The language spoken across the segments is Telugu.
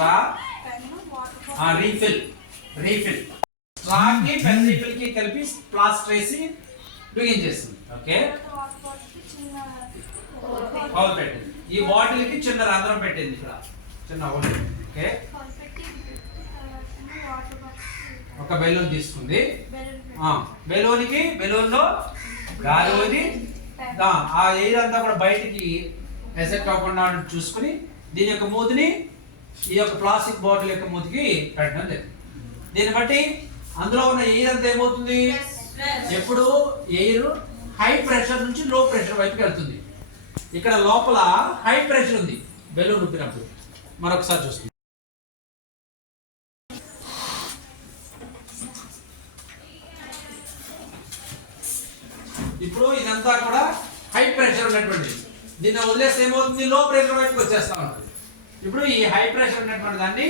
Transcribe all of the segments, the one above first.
స్ట్రా రీఫిల్ స్ట్రాకి పెన్ రీఫిల్ కి కలిపి ప్లాస్టర్ వేసి బిగించేస్తుంది. ఓకే, హోల్ పెట్టింది. ఈ బాటిల్ కి చిన్న రంధ్రం పెట్టింది, ఇక్కడ చిన్న హోల్. ఓకే, ఒక బెలూన్ తీసుకుంది. బెలూన్లో గాలి వదిలి ఆ ఎయిర్ అంతా కూడా బయటికి ఎసెక్ట్ అవ్వకుండా చూసుకుని దీని యొక్క మూతిని ఈ యొక్క ప్లాస్టిక్ బాటిల్ యొక్క మూతికి పెట్టడం లేదు. దీన్ని బట్టి అందులో ఉన్న ఎయిర్ అంతా ఏమవుతుంది, ఎప్పుడు ఎయిర్ హై ప్రెషర్ నుంచి లో ప్రెషర్ వైపుకి వెళ్తుంది. ఇక్కడ లోపల హై ప్రెషర్ ఉంది బెలూన్ ఊపినప్పుడు. మరొకసారి చూస్తుంది. ఇప్పుడు ఇదంతా కూడా హై ప్రెషర్ ఉన్నటువంటిది. దీన్ని వదిలేస్తే ఏమవుతుంది, లో ప్రెషర్ వైపుకి వచ్చేస్తా ఉంటుంది. ఇప్పుడు ఈ హై ప్రెషర్ ఉన్నటువంటి దాన్ని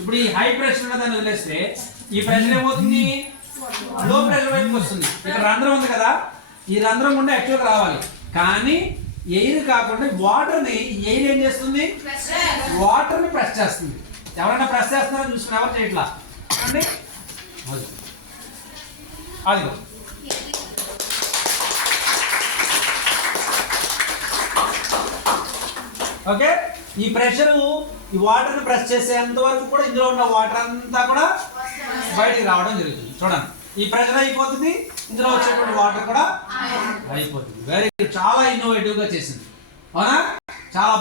ఇప్పుడు ఈ హై ప్రెషర్ ఉన్న దాన్ని వదిలేస్తే ఈ ప్రెషర్ ఏమవుతుంది, లో ప్రెషర్ వైపుకి వస్తుంది. ఇక్కడ రంధ్రం ఉంది కదా, ఈ రంధ్రం గుండా యాక్చువల్గా రావాలి, కానీ ఎయిర్ కాకుండా వాటర్ని ఎయిర్ ఏం చేస్తుంది, వాటర్ని ప్రెస్ చేస్తుంది. ఎవరైనా ప్రెస్ చేస్తున్నారో చూసుకుని ఎవరు చేయట్లా అండి. అదిగో ఓకే, ఈ ప్రెషర్ ఈ వాటర్ని ప్రెస్ చేసేంత వరకు కూడా ఇందులో ఉన్న వాటర్ అంతా కూడా బయటికి రావడం జరుగుతుంది. చూడండి, ఈ ప్రెషర్ అయిపోతుంది, ఇందులో వచ్చేటువంటి వాటర్ కూడా అయిపోతుంది. వెరీ గుడ్, చాలా ఇన్నోవేటివ్ గా చేసింది. అవునా, చాలా